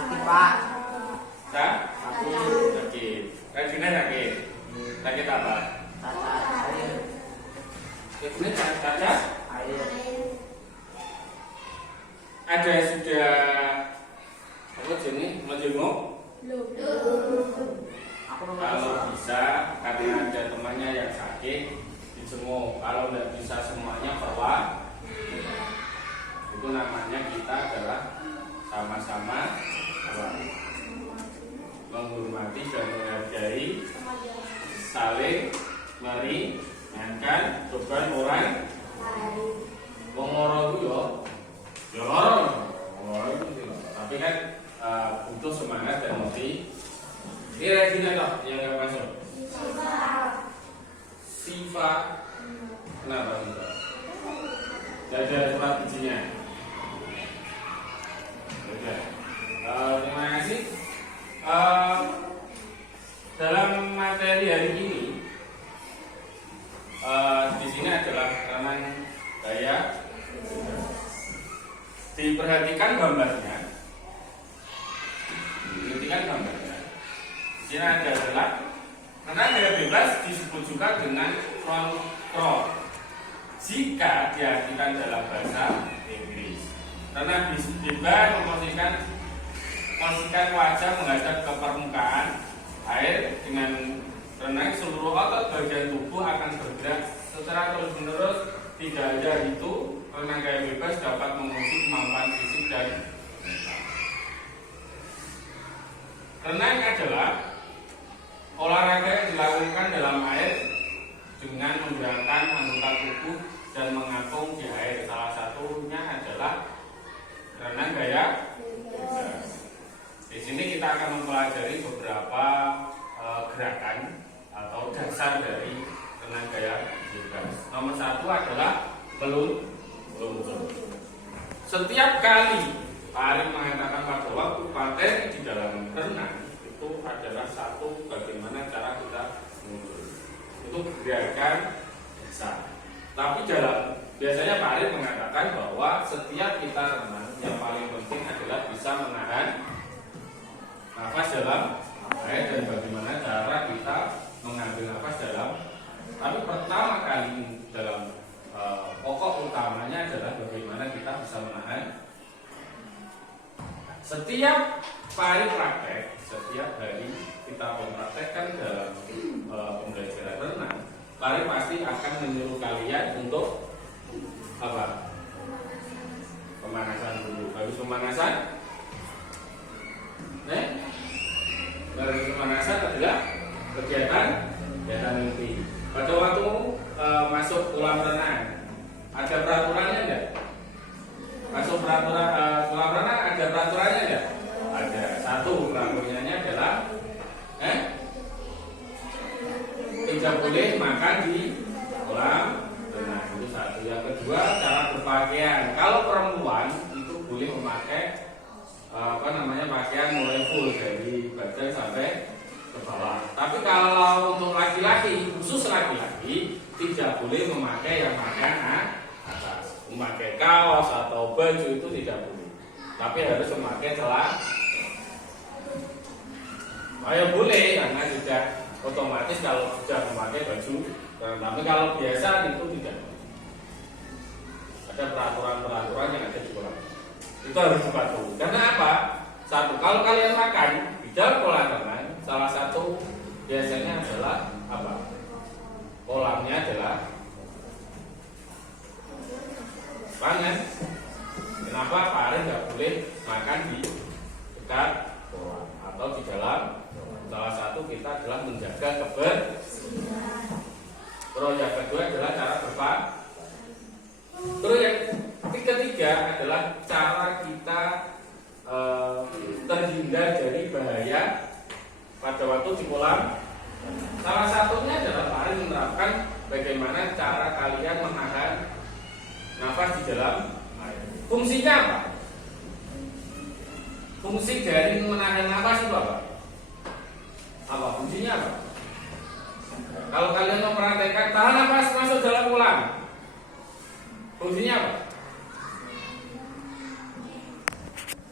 Sakit Pak. Sakit. Regina sakit. Sakit apa? Cacat air. Regina cacat. Air. Ada sudah apa jenis menjenguk? Kalau bisa, karena ada temannya yang sakit, dijenguk. Kalau tidak bisa semuanya perwa, itu namanya kita adalah sama-sama menghormati dan menghargai, saling meringankan beban orang. Ngoro itu ya ngoro itu, tapi kan butuh semangat dan motivasi. Ini Regina toh yang nggak masuk. Siva. Kenapa Siva? Tidak ada surat izinnya. Terima kasih. Dalam materi hari ini, di sini adalah renang gaya. Diperhatikan gambarnya. Perhatikan gambarnya. Di sini adalah renang gaya bebas disebut juga dengan front crawl jika diartikan dalam bahasa Inggris. Renang bebas memposisikan wajah menghadap ke permukaan air. Dengan renang seluruh otot bagian tubuh akan bergerak secara terus-menerus. Tidak hanya itu, renang gaya bebas dapat menguji kemampuan fisik dan mental. Renang adalah olahraga yang dilakukan dalam air dengan menggerakkan anggota tubuh dan mengapung di air. Salah satunya adalah renang gaya bebas. Di sini kita akan mempelajari beberapa gerakan atau dasar dari renang gaya bebas. Nomor satu adalah meluncur. Setiap kali Pak Arif mengatakan pada waktu paten di dalam renang itu adalah satu bagaimana cara kita meluncur. Itu gerakan dasar. Tapi biasanya Pak Arif mengatakan bahwa setiap kita renang yang paling penting adalah bisa menahan nafas dalam air dan bagaimana cara kita mengambil nafas dalam. Tapi pertama kali dalam pokok utamanya adalah bagaimana kita bisa menahan. Setiap hari praktek, setiap hari kita mempraktekkan dalam pembelajaran renang, Pak Arif pasti akan menyuruh kalian untuk apa? Pemanasan dulu. Habis pemanasan, habis pemanasan adalah kegiatan inti. Pada waktu masuk kolam renang, ada peraturannya enggak? Masuk kolam renang ada peraturannya enggak? Ada. Satu, peraturannya adalah tidak boleh makan di kolam renang. Itu satu. Yang kedua, cara berpakaian. Kalau perempuan itu boleh memakai pakaian mulai full dari badan sampai ke bawah. Tapi kalau untuk laki-laki, khusus laki-laki, tidak boleh memakai yang pakaian atas. Memakai kaos atau baju itu tidak boleh. Tapi harus memakai celana. Boleh karena sudah otomatis kalau sudah memakai baju. Tapi kalau biasa itu tidak boleh. Ada peraturan-peraturan yang ada di kolam. Itu harus dipatuhi. Karena apa? Satu, kalau kalian makan di dalam kolam renang, salah satu biasanya adalah apa? Kolamnya adalah pangan. Kenapa Pak Arif nggak boleh makan di dekat kolam atau di dalam? Salah satu kita adalah menjaga kebersihan. Terus yang kedua adalah cara berpakaian. Terus yang ketiga adalah cara kita terhindar dari bahaya pada waktu di kolam. Salah satunya adalah Pak Arif menerapkan bagaimana cara kalian menahan nafas di dalam air. Fungsinya apa? Fungsi dari menahan nafas itu apa? Apa fungsinya apa? Kalau kalian mempraktekkan tahan nafas masuk dalam kolam, fungsinya apa?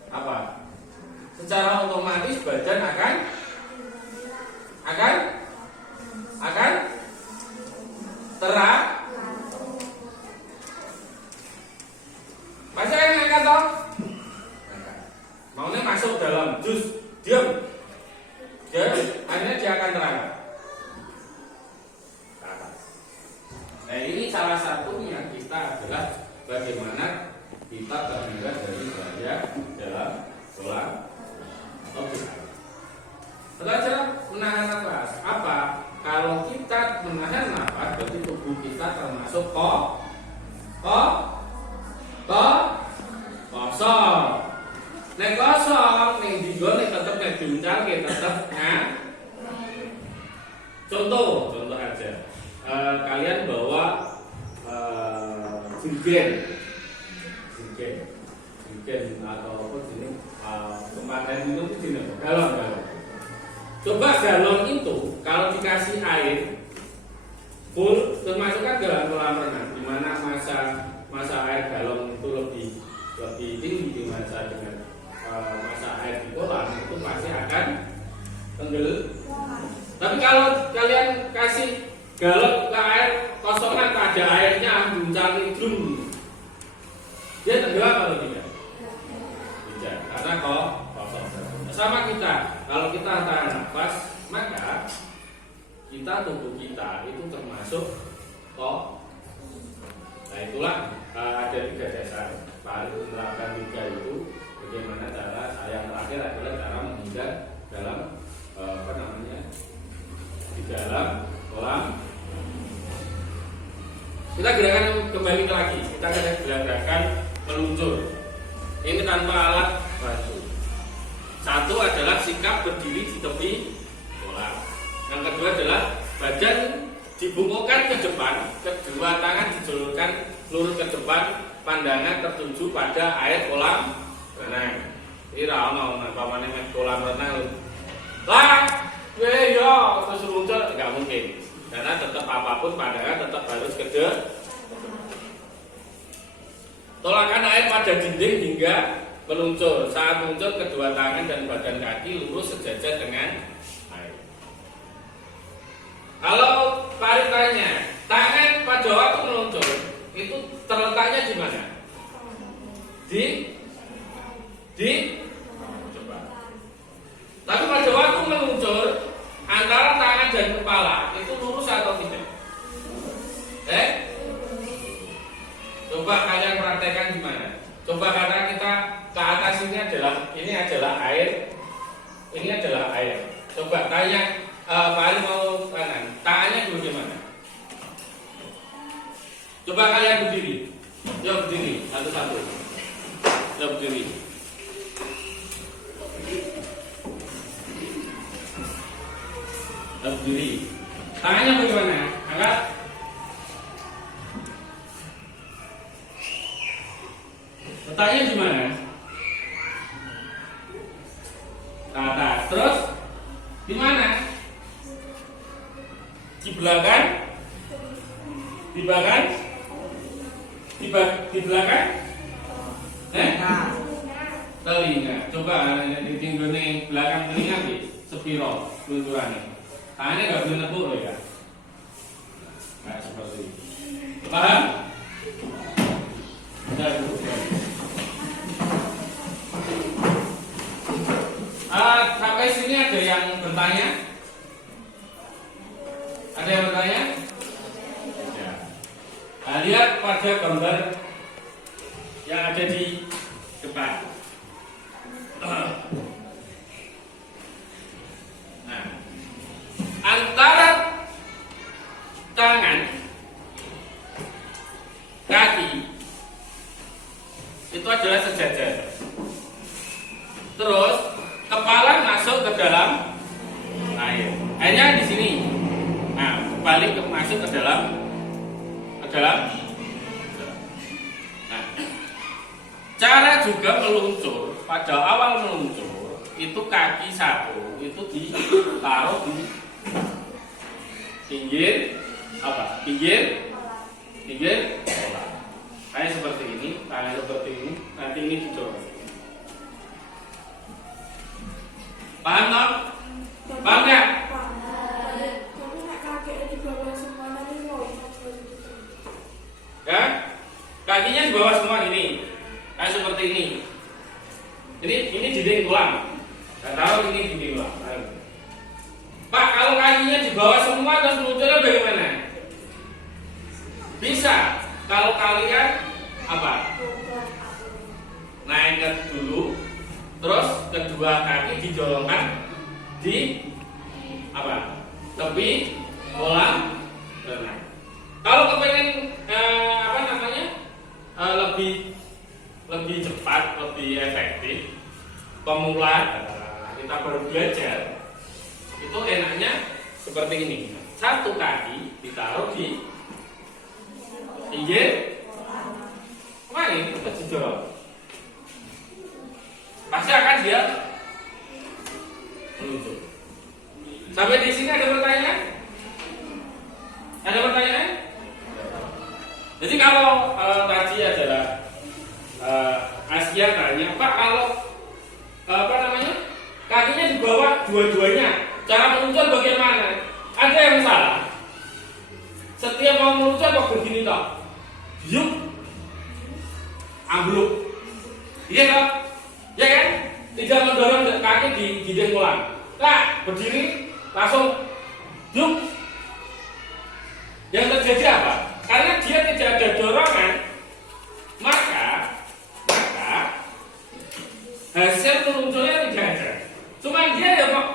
Apa? secara otomatis badan akan terang. Baca yang angkat toh. Maunya masuk dalam jus, diam. Jadi akhirnya dia akan terang. Nah ini salah satu yang kita adalah bagaimana kita terhindar dari bahaya dalam kolam atau bukan. Belajar menahan nafas. Apa? Kalau kita menahan nafas, berarti tubuh kita termasuk kosong. Nek kosong, ning digo nek tetep nek diuncalke tetep contoh aja. Kalian bawa jilgen atau apa jenis kemarin itu jenis galon. Coba galon itu kalau dikasih air full termasukkan dalam kolam renang, di mana masa air galon itu lebih tinggi dibanding dengan masa air di kolam, itu pasti akan tenggelam. Tapi kalau kalian kasih galon ke air kosongan, ada airnya guncang drum, dia tenggelam atau tidak? Tidak, karena kosong. Sama kita, kalau kita tahan nafas, maka tubuh kita itu termasuk Nah itulah ada 3 dasar. Paling menerapkan 3 itu bagaimana cara. Yang terakhir adalah cara menghindar dalam di dalam kolam. Kita gerakan kembali lagi. Kita gerakan meluncur. Ini tanpa alat bantu. Satu adalah sikap berdiri di tepi kolam. Yang kedua adalah badan dibungkukkan ke depan, kedua tangan dijulurkan lurus ke depan, pandangan tertuju pada air kolam renang. Ini mau namanya kolam renang. Lah, yo terus luncur nggak mungkin. Karena tetap apapun pandangan tetap harus ke depan. Tolakkan air pada dinding hingga meluncur. Saat meluncur, kedua tangan dan badan kaki lurus sejajar dengan air. Kalau Pak tanya, tangan pada waktu meluncur itu terletaknya di mana? Coba. Tapi pada waktu meluncur antara tangan dan kepala itu lurus atau tidak? Coba kalian praktekkan gimana? Coba karena kita ke atas ini adalah air. Coba tanya Pak mau kanan, tangannya bagaimana? Coba kalian berdiri. Ya berdiri, satu-satu. Ya berdiri. Ya berdiri. Tangannya bagaimana? Angkat. Letaknya di mana? Ke atas. Terus di mana? Di belakang? Di belakang? Di belakang? Telinga. Coba di tinggone belakang telinga sepiro luncurannya. Tangannya nggak boleh nepuk loh ya. Nah seperti ini. Paham? Udah dulu. Sampai sini ada yang bertanya? Ada yang bertanya? Ya. Nah, lihat pada gambar yang ada di depan. Nah, antara tangan, kaki itu adalah sejajar. Terus kepala masuk ke dalam air. Airnya di sini. Nah, balik masuk ke dalam. Nah, cara juga meluncur. Pada awal meluncur itu kaki satu itu ditaruh di pinggir kolam. Kayak seperti ini, tangan seperti ini. Nanti ini didorong. Paham toh? Paham nggak? Tapi nak kakek di bawah semua nanti lompat. Ya, kakinya di bawah semua ini, kayak seperti ini. Ini dinding tulang. Nggak tahu ini dinding tulang. Pak, kalau kakinya di bawah semua terus munculnya bagaimana? Bisa. Kalau kalian apa? Naik dulu, terus kedua kaki dijolongkan di apa? Tepi kolam renang. Kalau kepengen apa namanya lebih cepat, lebih efektif, pemula kita baru belajar, itu enaknya seperti ini. Satu kaki ditaruh di pinggir mana ini kita dijolong. Pasti akan dia meluncur. Sampai di sini ada pertanyaan? Ada pertanyaan? Jadi kalau tadi adalah Asia tanya, Pak, kalau apa namanya kakinya di bawah dua-duanya, cara meluncur bagaimana? Ada yang salah? Setiap mau meluncur kok begini toh? Yuk, ambruk, iya toh? Ya kan? Tidak mendorong kaki di dinding kolam. Nah, berdiri langsung yuk. Yang terjadi apa? Karena dia tidak ada dorongan, maka hasil meluncurnya tidak ada. Cuma dia ya kok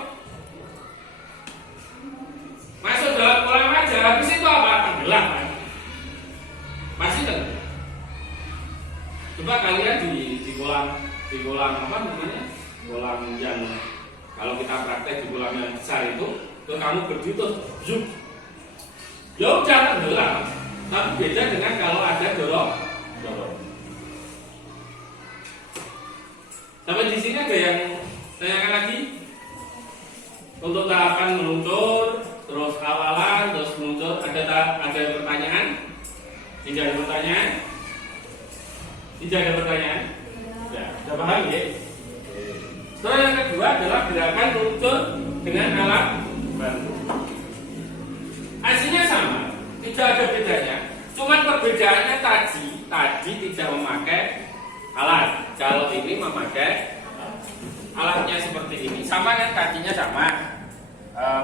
masuk dalam kolam aja, habis itu apa? Tenggelam kan? Masih tenggelam. Coba kalian di kolam apa namanya? Kolam yang kalau kita praktek di kolam yang besar itu kamu berdiri terus yuk. Ya udah tenggelam. Tapi beda dengan kalau ada dorong. Sampai di sini ada yang tanyakan lagi? Untuk tahapan meluncur, terus awalan, terus meluncur, ada pertanyaan? Tidak ada pertanyaan? Tidak ada pertanyaan? Ya, sudah paham ya? Terus yang kedua adalah gerakan meluncur dengan alat bantu. Hasilnya sama, tidak ada bedanya. Cuman perbedaannya tadi tidak memakai alat. Kalau ini memakai alatnya seperti ini. Sama kan, kakinya sama,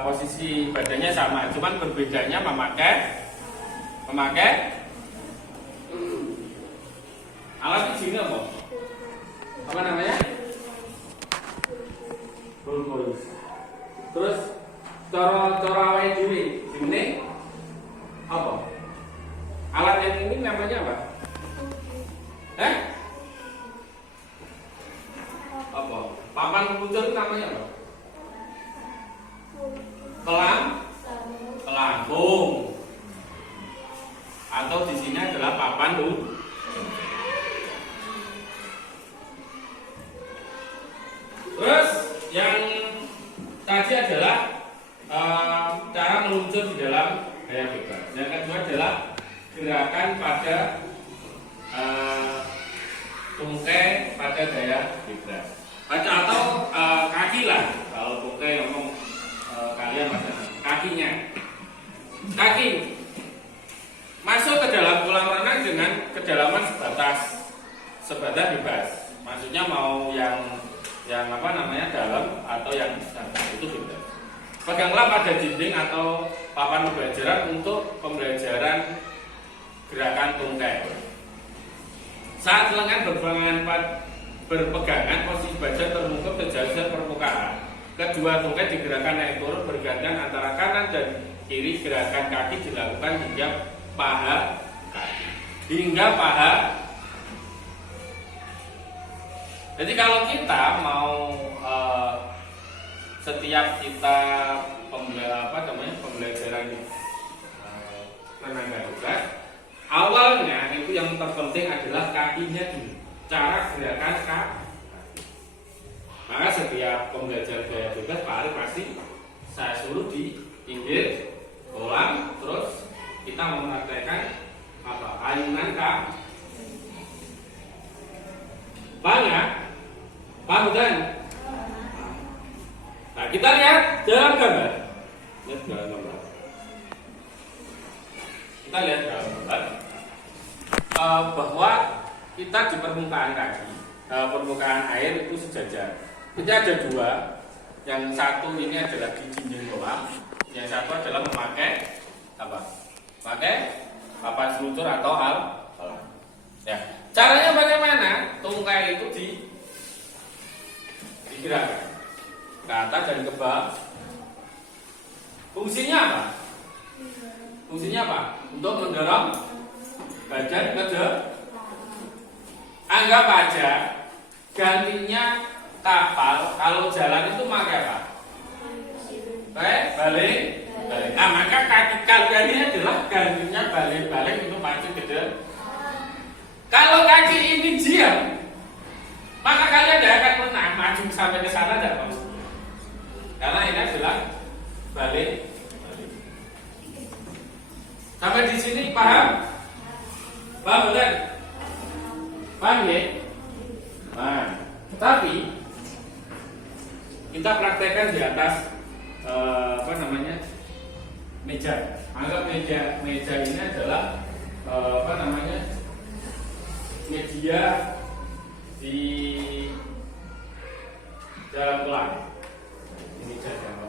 posisi badannya sama. Cuman berbedanya memakai alat di sini apa namanya? Bulgurus. Terus cara awake dhewe jenenge apa? Alat yang ini namanya apa? Apa? Papan meluncur itu namanya apa? Pelampung. Atau di sini adalah papan meluncur. Terus yang tadi adalah cara meluncur di dalam gaya bebas. Yang kedua adalah gerakan pada tungkai pada gaya bebas. Atau kaki lah. Kalau tungkai ngomong kalian pada kakinya. Kaki masuk ke dalam kolam renang dengan kedalaman sebatas bebas. Maksudnya mau yang apa namanya dalam atau yang besar itu bebas. Peganglah pada dinding atau papan pembelajaran untuk pembelajaran gerakan tungkai. Saat lengan berpegangan, posisi badan terungkap sejauh permukaan. Kedua tungkai digerakkan naik turun bergantian antara kanan dan kiri. Gerakan kaki dilakukan hingga paha kaki. Jadi kalau kita mau setiap kita pembelajaran tenaga bebas, awalnya itu yang terpenting adalah kakinya dulu. Cara gerakan kaki. Maka setiap pembelajaran gaya bebas Pak Arif pasti saya suruh di pinggir kolam, terus kita mempraktekkan ayunan kaki. Paham ya? Paham kan? kita lihat dalam gambar. Lihat dalam gambar. Kita lihat dalam gambar bahwa kita di permukaan kaki, permukaan air itu sejajar. Ini ada dua. Yang satu ini adalah di jinjing bawah, yang satu adalah memakai apa? Pakai papan seluncur atau alat. Ya. Caranya bagaimana? Tungkai itu digerakkan ke atas dan ke bawah. Fungsinya apa? Fungsinya apa? Untuk mendorong badan ke depan. Anggap aja gantinya kapal kalau jalan itu pakai apa? Balik. Nah, maka kaki kalian ini adalah gantinya balik untuk maju ke depan. Kalau kaki ini diam, maka kalian tidak akan pernah maju sampai ke sana, tidak Mas? Karena ini adalah balik. Sampai di sini paham? Paham betul? Paham ya? Nah, tapi kita praktekkan di atas meja. Anggap meja ini adalah media di dalam kelas. Ini meja apa?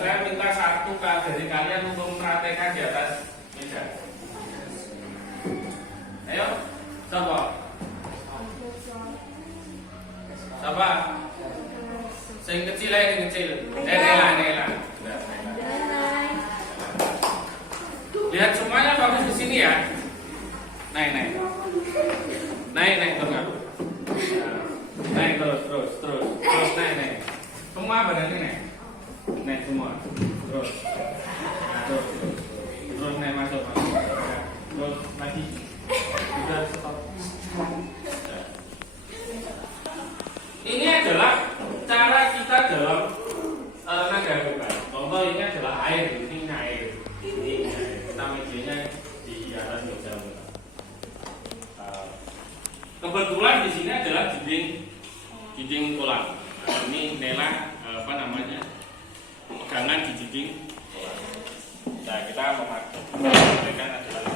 Saya minta satu dari kalian untuk mempraktekkan di atas meja. Ayo, siapa? Siapa? Yang kecil aja, yang kecil. Nela. Lihat semuanya fokus di sini ya. Naik terus. Naik terus naik. Semua badannya naik. Naik semua. Terus naik masuk. Terus lagi. Sudah stop. Ini adalah cara kita dalam tenaga bebas. Contoh ini adalah air, ini air. Kita medianya di atas meja. Kebetulan di sini adalah dinding kolam. Ini Nela pegangan di dinding kolam. Nah, kita memakai adalah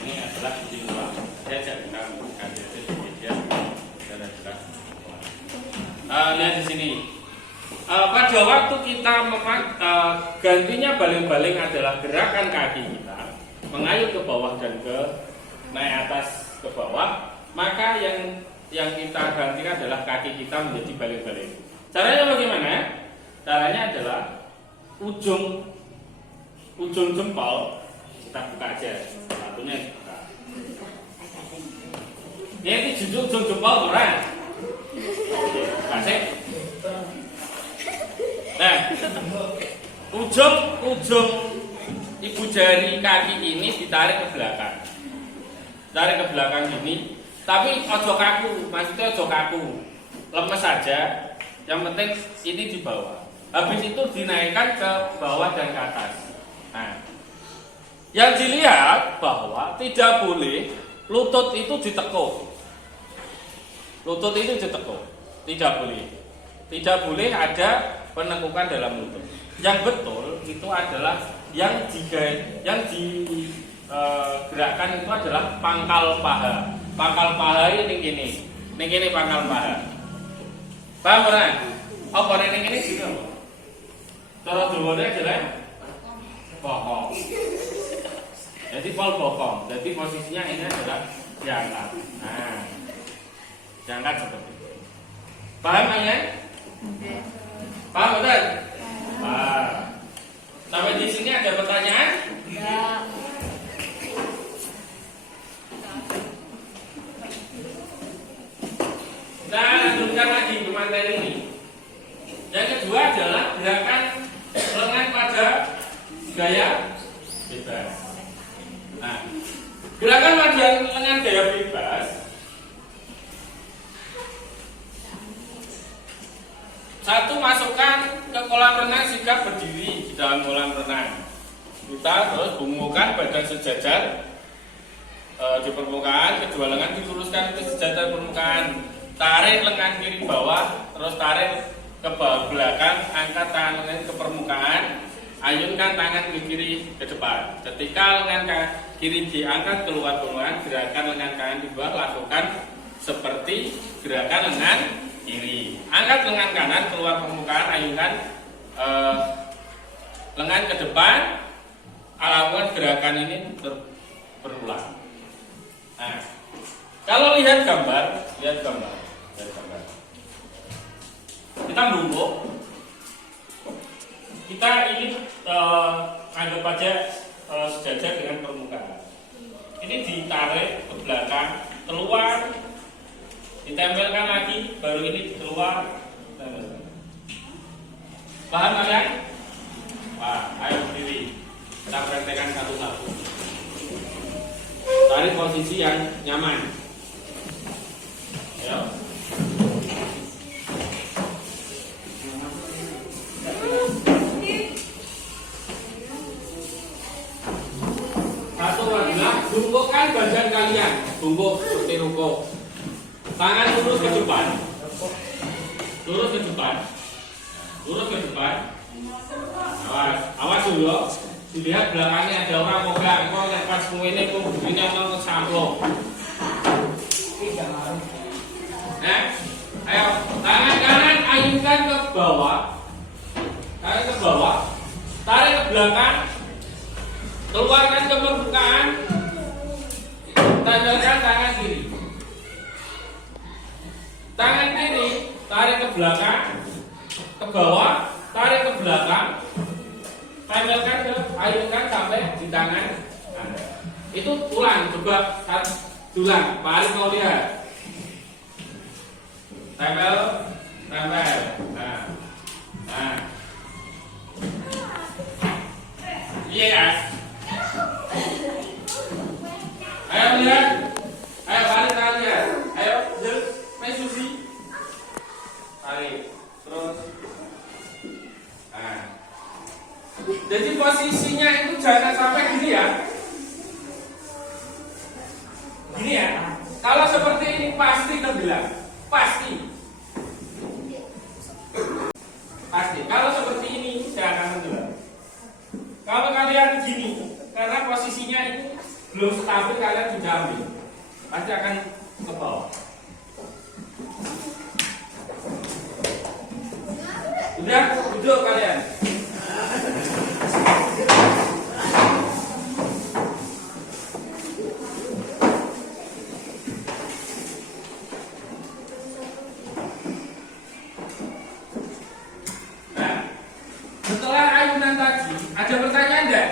ini adalah dinding kolam. Saya ajak kita menggunakan media dan adalah lihat di sini. Pada waktu kita gantinya baling-baling adalah gerakan kaki kita mengayuh ke bawah dan naik atas ke bawah, maka yang kita gantikan adalah kaki kita menjadi baling-baling. Caranya bagaimana? Caranya adalah ujung jempol kita buka aja, satunya dibuka. Ini ujung jempol orang. Kasih. Nah, ujung ibu jari kaki ini ditarik ke belakang. Tarik ke belakang gini, tapi ojo kaku, maksudnya ojo kaku. Lemes saja. Yang penting ini di bawah. Habis itu dinaikkan ke bawah dan ke atas. Nah, yang dilihat bahwa tidak boleh lutut itu ditekuk. Lutut itu ditekuk. Tidak boleh. Tidak boleh ada penekukan dalam lutut. Yang betul itu adalah yang digerakkan itu adalah pangkal paha. Pangkal paha ini gini. Ini pangkal paha. Paham kan? Apa ini juga? Cara duluannya adalah bokong. Jadi pol bokong. Jadi posisinya ini adalah diangkat. Nah, diangkat seperti itu. Paham ya? Paham betul? Paham. Sampai di sini ada pertanyaan? Ya. Nah, lanjutkan lagi ke materi ini. Yang kedua adalah gerakan lengan pada gaya bebas. Nah, gerakan pada lengan gaya bebas. Satu, masukkan ke kolam renang, sikap berdiri di dalam kolam renang. Kita terus bungkukan badan sejajar di permukaan, kedua lengan diluruskan ke sejajar permukaan. Tarik lengan kiri bawah, terus tarik ke belakang, angkat tangan lengan ke permukaan, ayunkan tangan kiri ke depan. Ketika lengan kiri diangkat keluar permukaan, gerakan lengan kanan di bawah lakukan seperti gerakan lengan kiri. Angkat lengan kanan keluar permukaan, ayunkan lengan ke depan, lakukan gerakan ini berulang. Nah, kalau lihat gambar, kita bungkuk, kita ini anggap aja sejajar dengan permukaan. Ini ditarik ke belakang, keluar, ditempelkan lagi, baru ini keluar. Paham kalian? Wah, ayo berdiri. Kita praktekkan satu-satu. Tarik posisi yang nyaman. Ayo. Satu adalah bungkukkan badan kalian, bungkuk seperti ruko. Tangan lurus ke depan, lurus ke depan, lurus ke depan. Awas, awas dulu. Dilihat belakangnya ada orang kok enggak, kok lepas ini kok begini orang kesamplong. Ayo, tangan kanan ayunkan ke bawah, tarik ke bawah, tarik ke belakang, keluarkan ke permukaan, tempelkan tangan kiri. Tangan kiri tarik ke belakang, ke bawah, tarik ke belakang, tempelkan ke, ayunkan sampai di tangan Anda. Itu ulang, coba ulang. Pak Arif mau lihat. Tempel, tempel. Nah. Iya guys. Ayo lihat. Ayo balik lihat. Ayo, main Susi. Tarik. Terus. Nah. Jadi posisinya itu jangan sampai gini ya. Gini ya. Kalau seperti ini pasti terbelah. Pasti. Kalau seperti ini saya akan tenggelam. Kalau kalian gini, karena posisinya itu belum stabil, kalian sudah ambil, pasti akan ke bawah. Udah, duduk kalian. Setelah ayunan tadi, ada pertanyaan enggak?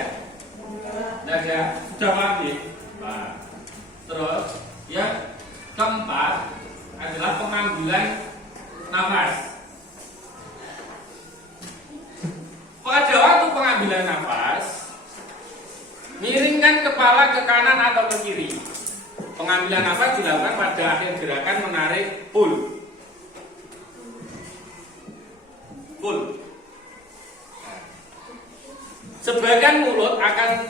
Enggak ada, sudah paham. Nah, terus yang keempat adalah pengambilan nafas. Pada waktu pengambilan nafas, miringkan kepala ke kanan atau ke kiri. Pengambilan nafas dilakukan pada akhir gerakan menarik pull. Sebagian mulut akan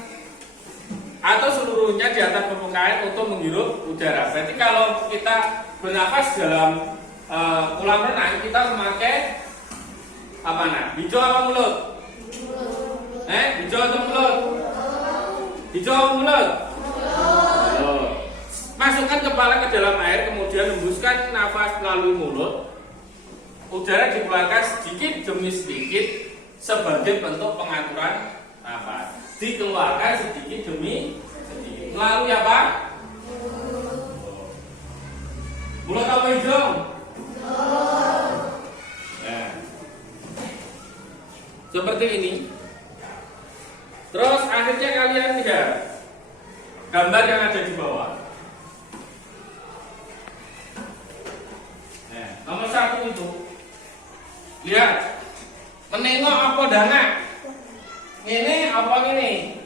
atau seluruhnya di atas permukaan untuk menghirup udara. Berarti kalau kita bernafas dalam kolam renang, kita memakai apa nah? Hijau apa mulut? Hijau atau mulut? Hijau atau mulut? Masukkan kepala ke dalam air, kemudian hembuskan nafas melalui mulut. Udara dikeluarkan sedikit demi sedikit sebagai bentuk pengaturan nafas. Dikeluarkan sedikit demi sedikit. Melalui apa? Mulut apa hidung? Nah, seperti ini. Terus akhirnya kalian lihat gambar yang ada di bawah. Nah, nomor 1 itu lihat, menengok apa dana? Ini apa ini?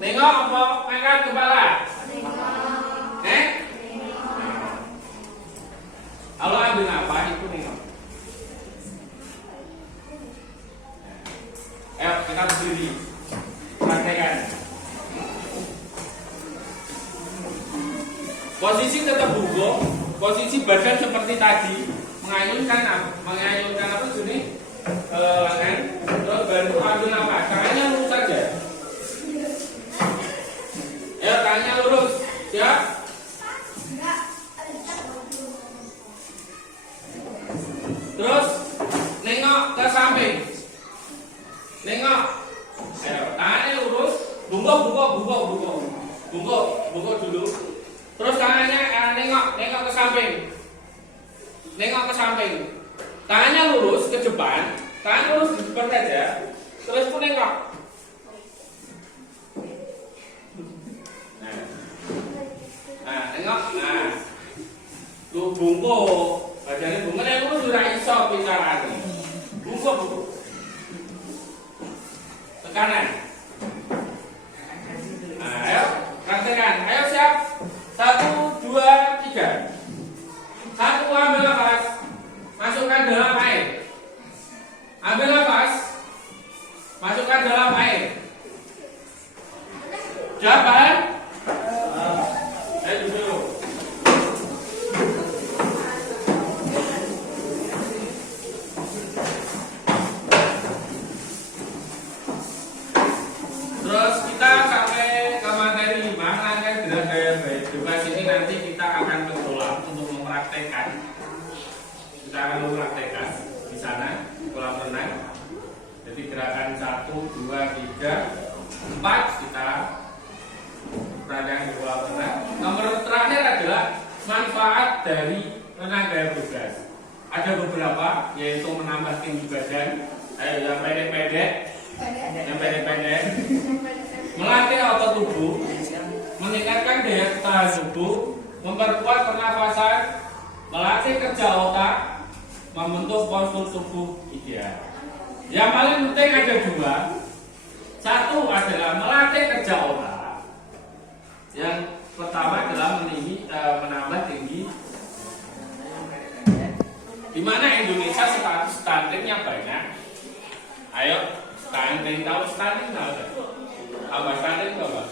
Nengok apa? Angkat kepala. Kalau ambil apa itu nengok. Ayo kita berdiri. praktekkan. Posisi tetap bungkuk, posisi badan seperti tadi, mengayunkan apa sini lengan, terus bantu ambil nafas, tangannya lurus saja. Ya, tangannya lurus, siap? Terus nengok ke samping, nengok. Ayo, tangannya lurus, bungkuk dulu. Terus tangannya nengok ke samping. Nengok ke samping. Tangannya lurus ke depan. Tangan lurus di depan saja. Terus pun nengok. Nah, nengok. Nah. Lu bungkuk. Badannya bungkuk. Nek lurus ora iso bicarane. Bungkuk. Tekanan. Nah, ayo praktekkan. Ayo siap. 1, 2, 3. 1, ambil nafas. Masukkan dalam air. Ambil nafas. Masukkan dalam air. Jawaban? Ayo duduk. Terus kita sampai ke materi 5, rangkaian gerak gaya bebas ini nanti kita akan mencoba untuk mempraktekkan. Kita akan mempraktekkan di sana di kolam renang. Jadi gerakan 1, 2, 3, 4 kita praktekkan di kolam renang. Nomor terakhir adalah manfaat dari renang gaya bebas. Ada beberapa, yaitu menambah tinggi badan. Ayo yang pendek-pendek. Yang pendek-pendek, melatih otot tubuh, meningkatkan daya tahan tubuh, memperkuat pernafasan, melatih kerja otak, membentuk postur tubuh ideal. Yang paling penting ada 2. Satu adalah melatih kerja otak. Yang pertama adalah menambah tinggi. Di mana Indonesia status stuntingnya banyak. Ayo. Stunting, tahu stunting tahu tak? Apa stunting itu apa?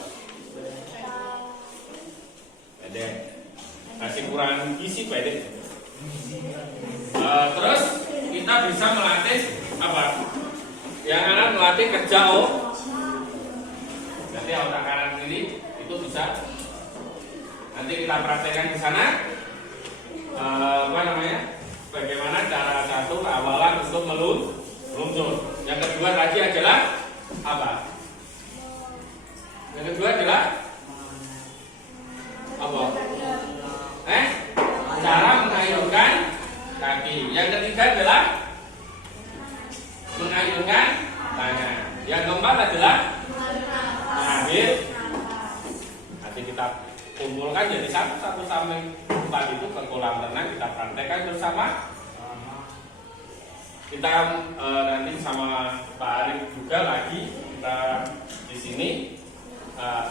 Pendek. Masih kurang gizi pendek. Terus kita bisa melatih apa? Yang akan melatih kerja Jadi otak kanan kiri itu bisa. Nanti kita praktekkan di sana. Bagaimana cara satu awalan untuk meluncur. Yang kedua tadi adalah apa? Yang kedua adalah apa? Cara mengayunkan kaki. Yang ketiga adalah mengayunkan tangan. Yang keempat adalah mengambil. Nanti kita kumpulkan jadi 1 sampai 4 itu ke kolam renang, kita praktekkan bersama. Kita nanti sama Pak Arif juga lagi kita di sini.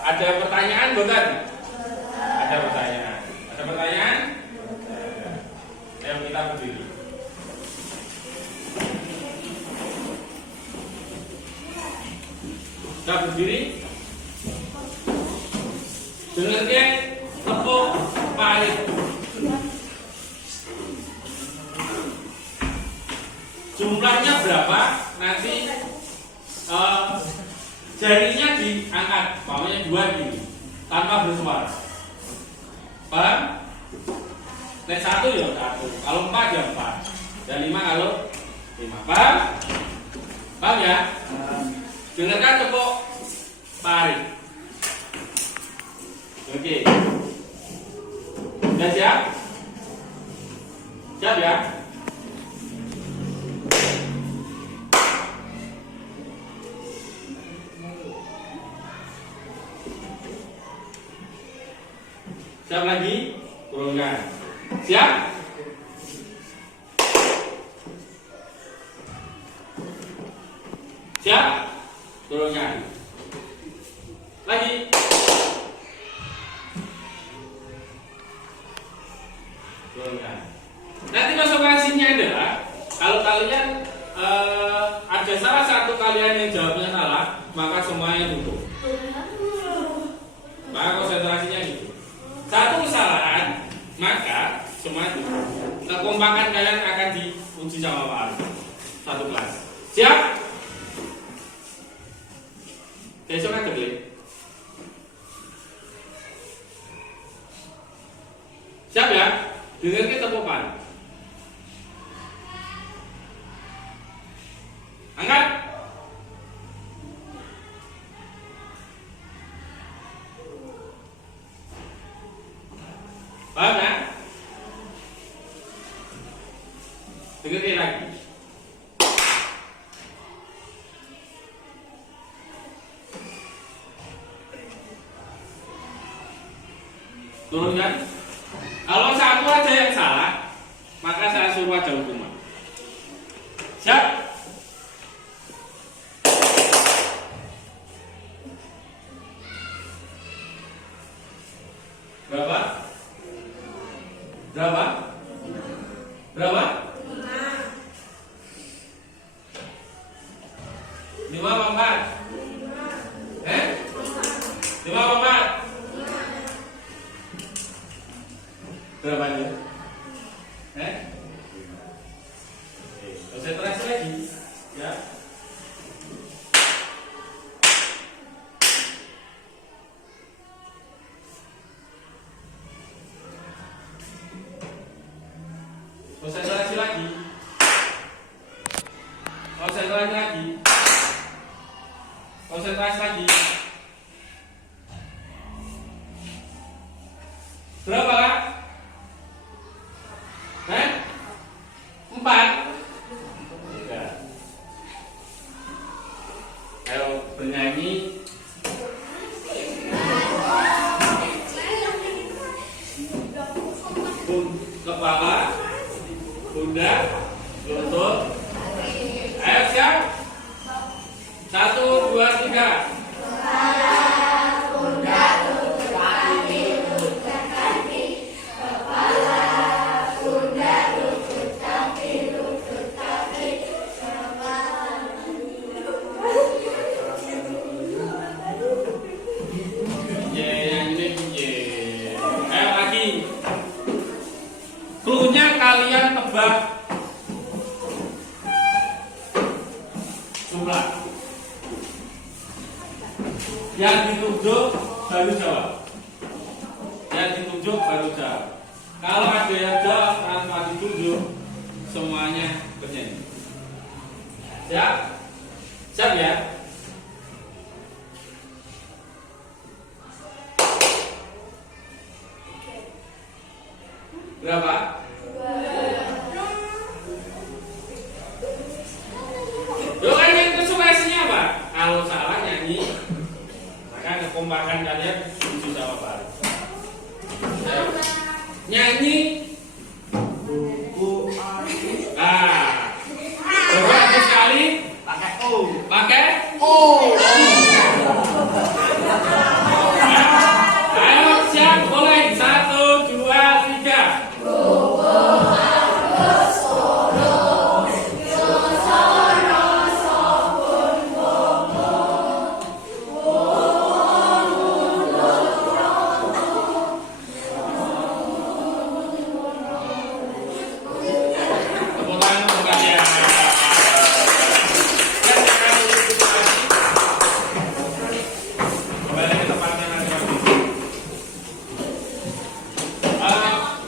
Ada pertanyaan bukan? Ada pertanyaan. Ada pertanyaan? Ayo kita berdiri. Kita berdiri. Dengarkan tepuk Pak Arif. Jumlahnya berapa? Nanti jarinya diangkat, pokoknya 2 gini, tanpa bersuara. Paham? Nek 1 ya 1, kalau 4 ya 4, dan 5 kalau 5. Paham? Paham ya? Dengarkan tepuk Pak Arif. Oke. Sudah siap? Siap ya? Siap lagi? Turunkan. Siap? Siap? Turunkan. Lagi. Turunkan. Nanti konsekuensinya adalah kalau kalian ada salah satu kalian yang jawabnya salah, maka semuanya tutup. kekompakan kalian akan diuji sama Pak Arif. Satu kelas. Siap? Besok kan beli. Siap ya? Dengar kita tepukan. Angkat. Paham ya? Dengerin lagi. Turunkan. Kalau satu aja yang salah, maka saya suruh aja hukuman. Siap? Berapa? Berapa? Berapa? 5 apa 4? 5 apa 4? Berapa ini? Konsentrasi lagi, ya. Konsentrasi lagi. Konsentrasi lagi. Konsentrasi lagi. Berapa, Kak? 4. Ya. Ayo bernyanyi. Kepala, pundak, lutut. Ayo siap. 1, 2, 3. Ayo lagi. Cluenya kalian tebak jumlah. Yang ditunjuk baru jawab. Yang ditunjuk baru jawab. Kalau ada yang jawab tanpa ditunjuk, semuanya bernyanyi. Siap? Siap ya? Berapa? 2. Doa yang konsekuensinya apa? Kalau salah nyanyi, maka kekompakan kalian uji sama Pak Arif. Nyanyi. Nah, coba sekali. Pakai O. Pakai O. Ayo siap, mulai. 1, 2, 3.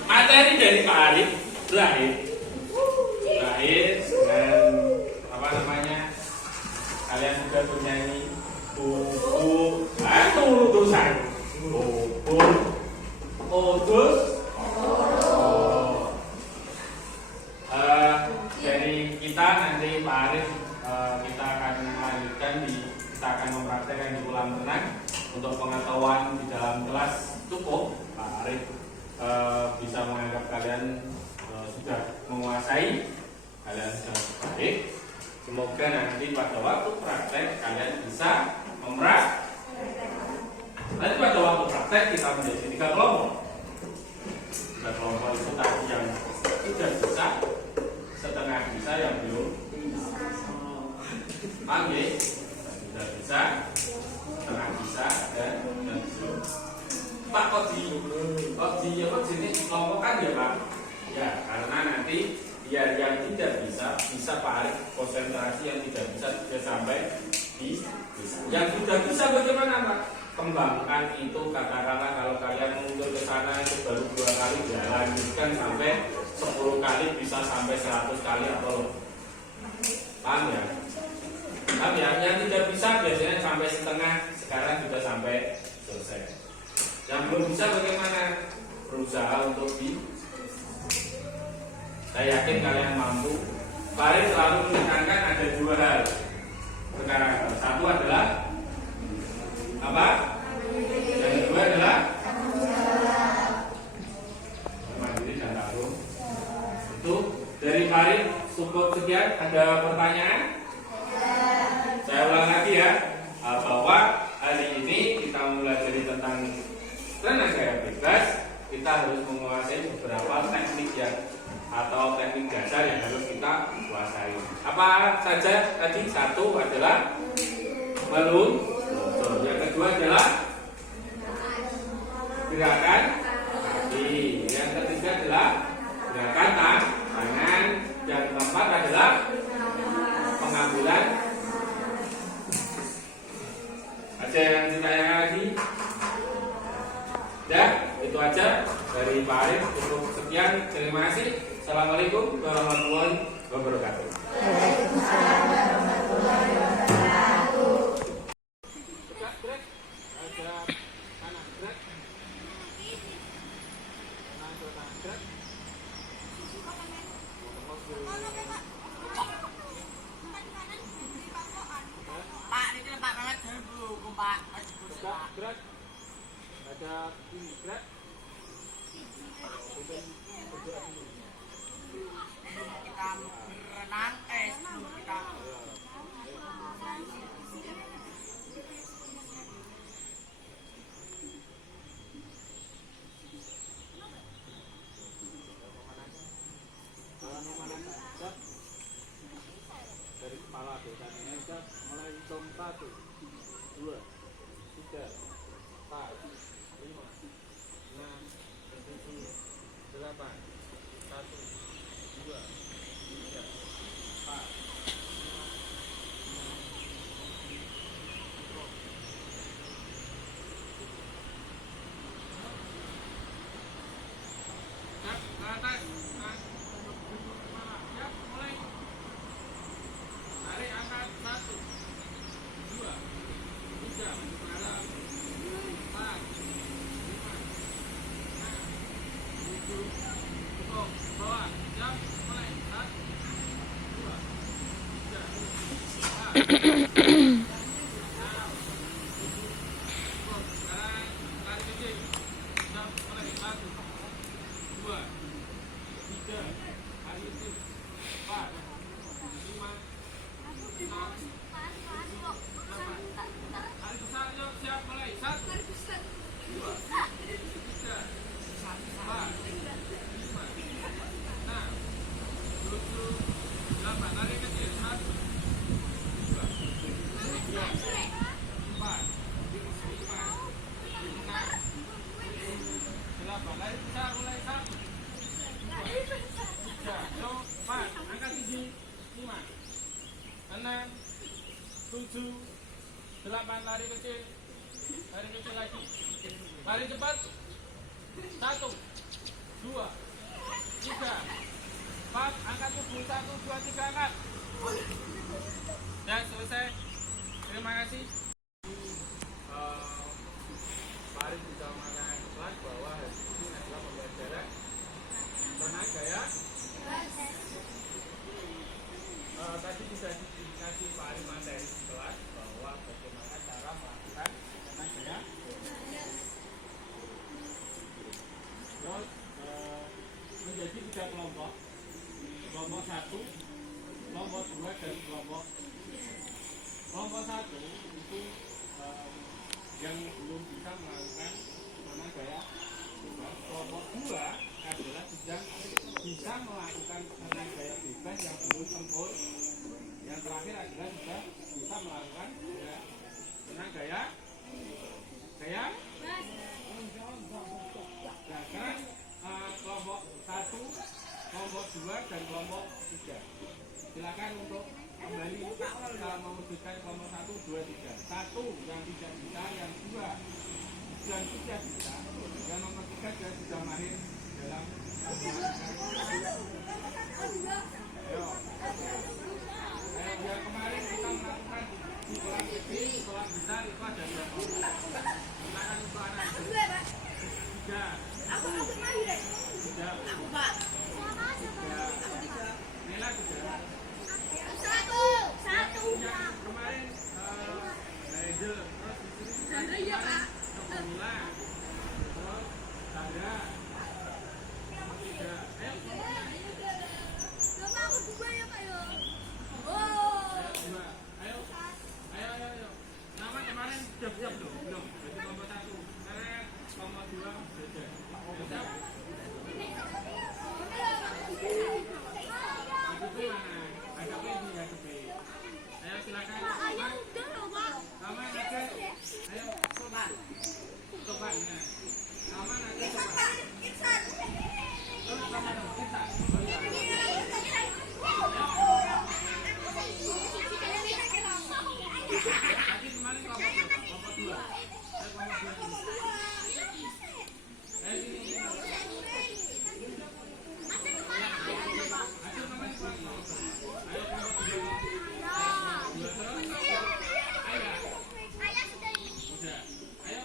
Materi dari Pak Arif lahir dengan apa namanya, kalian juga bernyanyi buku tulisan buku odus. Dari kita nanti Pak Arif kita akan melanjutkan kita akan mempraktekkan di kolam renang untuk pengetahuan di dalam kelas cukup. Pak Arif bisa menganggap kalian sudah menguasai, kalian sudah baik. Semoga nanti pada waktu praktek kalian bisa nanti pada waktu praktek kita menjadi 3 kelompok. 3 kelompok itu tadi yang sudah bisa, setengah bisa, yang belum panggil sudah bisa, setengah bisa, dan belum. Pak kok di sini kelompokkan ya Pak? Ya karena nanti nanti biar yang tidak bisa Pak Arif konsentrasi, yang tidak bisa sampai bisa. Yang sudah bisa bagaimana Pak? Kembangkan itu, katakanlah kalau kalian mundur ke sana itu baru 2 kali, ya lanjutkan sampai 10 kali, bisa sampai 100 kali atau paham ya? Paham ya? Yang tidak bisa biasanya sampai setengah, sekarang sudah sampai selesai. Yang belum bisa bagaimana? Berusaha untuk saya yakin kalian mampu. Paling selalu menekankan ada 2 hal. Sekarang satu adalah apa? Yang kedua adalah mandiri dan tanggung. Itu dari Farid cukup sekian. Ada pertanyaan? Saya ulang lagi ya, bahwa hari ini kita belajar tentang tenaga bebas. Kita harus menguasai beberapa teknik atau teknik dasar yang harus kita kuasai. Apa saja tadi? Satu adalah meluncur. Yang kedua adalah gerakan kaki. Yang ketiga adalah gerakan tangan. Yang keempat adalah pengambilan. Ada yang ditanya lagi? Ya, itu aja dari Pak Arif. Cukup sekian. Terima kasih. Assalamualaikum warahmatullahi wabarakatuh. Waalaikumsalam warahmatullahi wabarakatuh. Gerak, ada kanan gerak, kanan gerak. Pak, ini Pak Mehmet dulu, Pak. Gerak, ada ini gerak. Kita berenang, sebelum kita Dari kepala besannya mulai hitung 1, 2, 3, 4, 5, 6, 7, 8, 1, 2, 3, 4. Lari kecil lagi, lari cepat. 1, 2, 3, 4, angkat tubuh. 1, 2, 3, angkat. Ya, selesai. Terima kasih. Mari kita mengatakan kelas bahwa hari ini adalah pembelajaran tenaga ya. Tadi bisa dikasih Pak Arif materi kelas bahwa bagaimana cara melakukan tenaga ya. Terus menjadi 3 kelompok. Kelompok 1, kelompok 2, dan kelompok 1 itu yang belum bisa melakukan tenaga ya. Kelompok 2 adalah sedang bisa melakukan tenaga bebas yang belum sempurna. Yang terakhir adalah sudah bisa melakukan tenaga ya. Sayang? Nah, sekarang kelompok 1, kelompok 2, 1 yang tidak bisa, yang 2 dan 3 bisa, yang nomor 3 sudah mahir dalam ayo. Yang kemarin kita melakukan di sekolah kecil, sekolah besar itu ada berapa? Silakan untuk anak. 3. Aku mahir. 3. Aku, Pak. 3. Nela 3. 1. Yang kemarin Angel, terus di sini Chandra ya, Pak. Mila, terus Tanda, 3. Ayo. Bapak aku 2 ya, Pak ya. Ayo, 2. Ayo. Ayo. Nama kemarin sudah siap belum? Belum. Berarti kelompok 1. Karena kelompok 2 beda. Ayo, siap. Itu mana? Ada P di ada P. Ayo silakan. Ayah udah loh, Pak. Nama naga. Ayo, Soban. Soban. Nah. Nama naga Soban. Terus sama dong, kita. Tadi kemarin kelompok berapa? Kelompok 2. Ayo kelompok 2. Ayo sini. Ayo namanya kelompok 2. Ayo kelompok 2. 2 terus. Ayo. Udah. Ayo.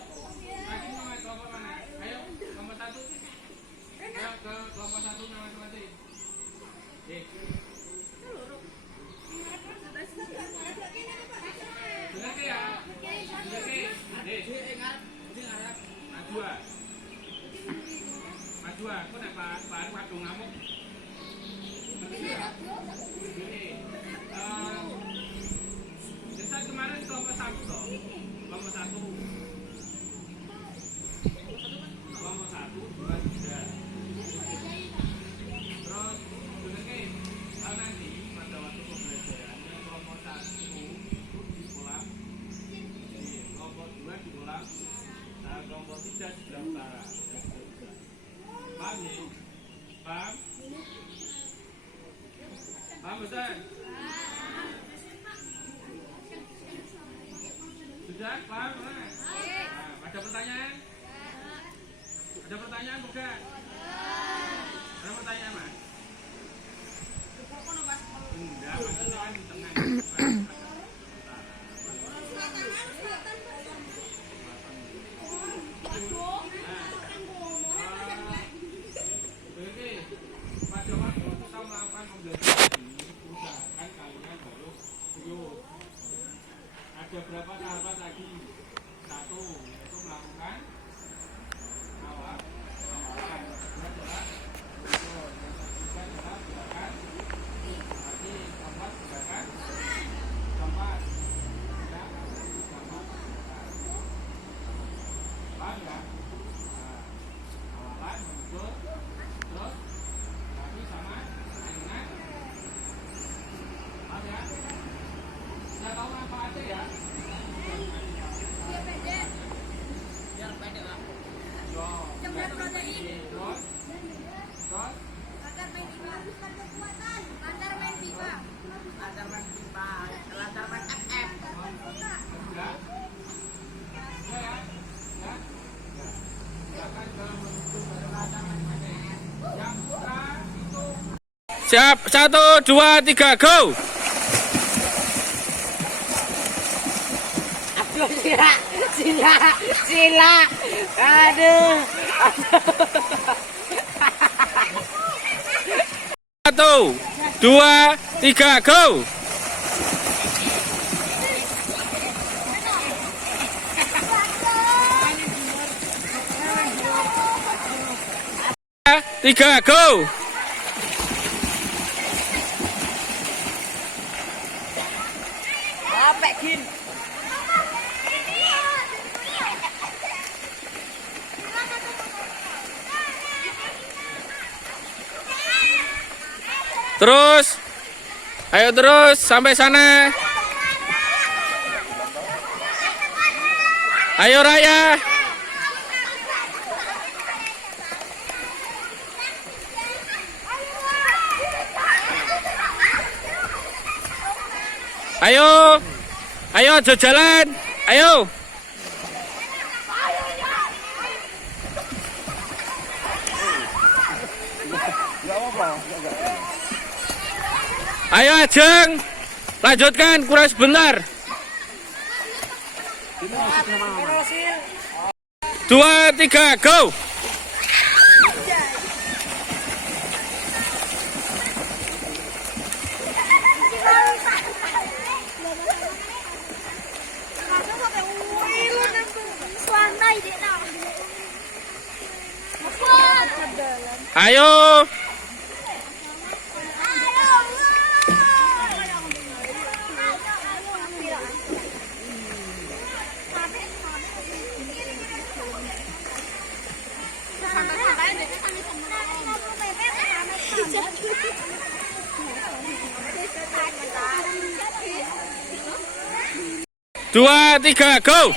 Lagi nama kelompok mana? Ayo kelompok 1. Ayo ke kelompok 1 nama masing-masing. Dengar ke ya? Dengar ke? Maju. Kok nek Pak Wadung ngamuk? Desa kemarin kelompok 1 toh. Kelompok 1. Kelompok 1, 2, 3. Terus dengar ke? Nanti pada waktu pembelajarannya kelompok 1 itu di sekolah, kelompok 2 di sekolah, nah kelompok 3 di sebelah utara. Paham ya? Paham? Paham Ustaz? Sudah? Paham? Nah, ada pertanyaan? Ada pertanyaan bukan? Ada pertanyaan Mas? Enggak, maksudnya kan di tengah. Oke, pada waktu kita melakukan pembelajaran ini, usahakan kalian harus serius. Ada berapa tahapan lagi? 1, yaitu melakukan awalan. Kedua adalah usul. Yang ketiga adalah gerakan. Nanti keempat gerakan. Keempat ya, keempat gerakan. Paham ya? Awalan, usul, terus lagi sama dengan. Paham ya? Saya tahu apa aja ya? Biar pendek. Lah. Cepat protein. Terus Lancar main FIFA. Lancar main FIFA. Lancar main pipa, lancar main FF. ya. Ya. Silakan dalam menuju yang suka itu. Siap, 1, 2, 3, go! Aduh, sila. Aduh. 1, 2, 3, go! 3, go! Apa Kin? Terus, ayo terus sampai sana. Ayo Raya. Ayo, ayo jalan. Ayo. Ayo Ajeng. Lanjutkan kurang sebentar. 2, 3, go. Ayo. Dua, tiga, go.